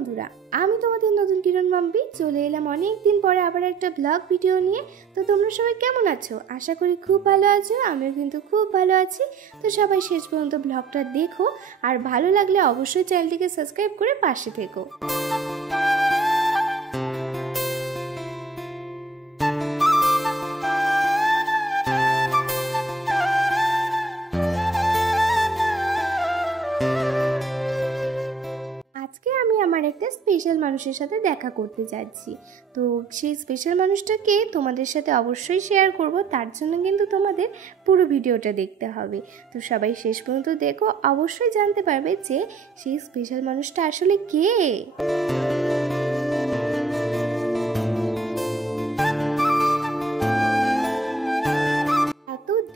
বন্ধুরা, আমি তোমাদের নতুন কিরণ মাম্পি চলে এলাম অনেক দিন পরে আবার একটা ব্লগ ভিডিও নিয়ে। তো তোমরা সবাই কেমন আছো? আশা করি খুব ভালো আছো। আমিও কিন্তু খুব ভালো আছি। তো সবাই শেষ পর্যন্ত ব্লগটা দেখো, আর ভালো লাগলে অবশ্যই চ্যানেলটিকে সাবস্ক্রাইব করে পাশে থেকো। আজকে আমি আমার একটা স্পেশাল মানুষের সাথে দেখা করতে যাচ্ছি। তো সেই স্পেশাল মানুষটাকে তোমাদের সাথে অবশ্যই শেয়ার করব, তার জন্য কিন্তু তোমাদের পুরো ভিডিওটা দেখতে হবে। তো সবাই শেষ পর্যন্ত দেখো, অবশ্যই জানতে পারবে যে সেই স্পেশাল মানুষটা আসলে কে।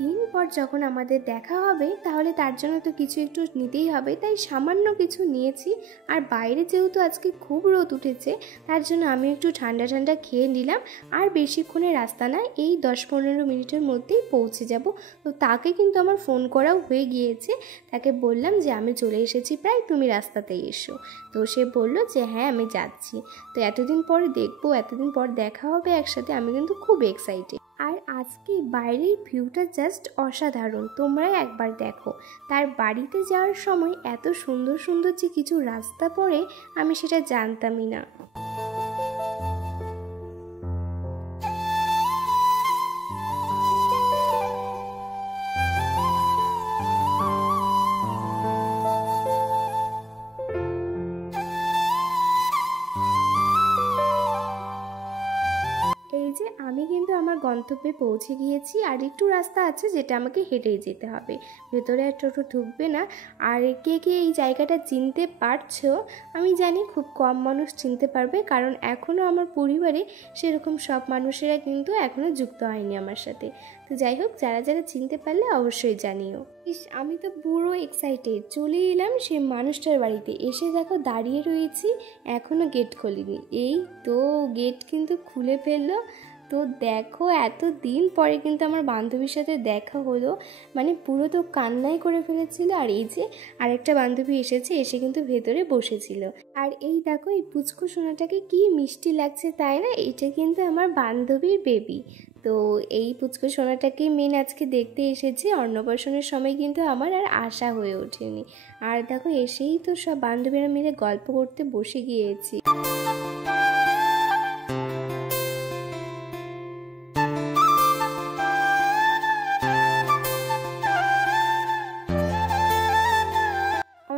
দিন পর যখন আমাদের দেখা হবে, তাহলে তার জন্য তো কিছু একটু নিতেই হবে, তাই সামান্য কিছু নিয়েছি। আর বাইরে যেহেতু আজকে খুব রোদ উঠেছে, তার জন্য আমি একটু ঠান্ডা ঠান্ডা খেয়ে নিলাম। আর বেশিক্ষণের রাস্তা না, এই 10-15 মিনিটের মধ্যেই পৌঁছে যাব। তো তাকে কিন্তু আমার ফোন করাও হয়ে গিয়েছে। তাকে বললাম যে আমি চলে এসেছি প্রায়, তুমি রাস্তাতেই এসো। তো সে বলল যে হ্যাঁ আমি যাচ্ছি। তো এতদিন পরে দেখবো, এতদিন পর দেখা হবে একসাথে, আমি কিন্তু খুব এক্সাইটেড। আর আজকে বাইরের ভিউটা জাস্ট অসাধারণ, তোমরাই একবার দেখো। তার বাড়িতে যাওয়ার সময় এত সুন্দর সুন্দর যে কিছু রাস্তা পড়ে, আমি সেটা জানতামই না। এই যে আমি কিন্তু আমার গন্তব্যে পৌঁছে গিয়েছি, আর একটু রাস্তা আছে যেটা আমাকে হেঁটেই যেতে হবে, ভেতরে আর টোটো ঢুকবে না। আর কে কে এই জায়গাটা চিনতে পারছো আমি জানি খুব কম মানুষ চিনতে পারবে, কারণ এখনও আমার পরিবারে সেরকম সব মানুষেরা কিন্তু এখনও যুক্ত হয়নি আমার সাথে। তো যাই হোক, যারা যারা চিনতে পারলে অবশ্যই জানিও। আমি তো পুরো এক্সাইটেড, চলে এলাম সে মানুষটার বাড়িতে। এসে দেখো দাঁড়িয়ে রয়েছি, এখনও গেট খোলেনি। এই তো গেট কিন্তু খুলে ফেললো। তো দেখো এত দিন পরে কিন্তু আমার বান্ধবীর সাথে দেখা হলো, মানে পুরো তো কান্নাই করে ফেলেছিল। আর এই যে আরেকটা বান্ধবী এসেছে, এসে কিন্তু ভেতরে বসেছিল। আর এই দেখো এই পুচকু সোনাটাকে কি মিষ্টি লাগছে, তাই না? এটা কিন্তু আমার বান্ধবীর বেবি। তো এই পুচকু সোনাটাকে মেন আজকে দেখতে এসেছি। অন্নপ্রাশনের সময় কিন্তু আমার আর আশা হয়ে ওঠেনি। আর দেখো এসেই তো সব বান্ধবীরা মিলে গল্প করতে বসে গিয়েছি।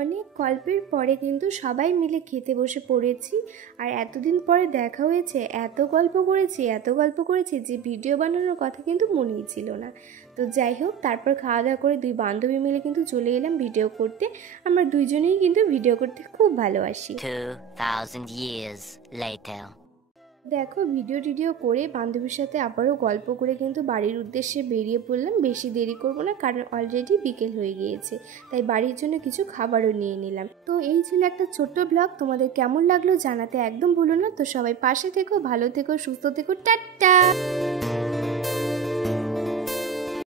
অনেক গল্পের পরে কিন্তু সবাই মিলে খেতে বসে পড়েছি। আর এতদিন পরে দেখা হয়েছে, এত গল্প করেছি যে ভিডিও বানানোর কথা কিন্তু মনেই ছিল না। তো যাই হোক, তারপর খাওয়া দাওয়া করে দুই বান্ধবী মিলে কিন্তু চলে এলাম ভিডিও করতে। আমরা দুইজনেই কিন্তু ভিডিও করতে খুব ভালোবাসি। 2000 years later. দেখো ভিডিও করে বান্ধবীর সাথে আবারও গল্প করে কিন্তু বাড়ির উদ্দেশ্যে বেরিয়ে পড়লাম। বেশি দেরি করব না, কারণ অলরেডি বিকেল হয়ে গিয়েছে, তাই বাড়ির জন্য কিছু খাবারও নিয়ে নিলাম। তো এই ছিল একটা ছোট্ট ব্লগ, তোমাদের কেমন লাগলো জানাতে একদম ভুলো না। তো সবাই পাশে থেকো, ভালো থেকো, সুস্থ থেকো, টাটা।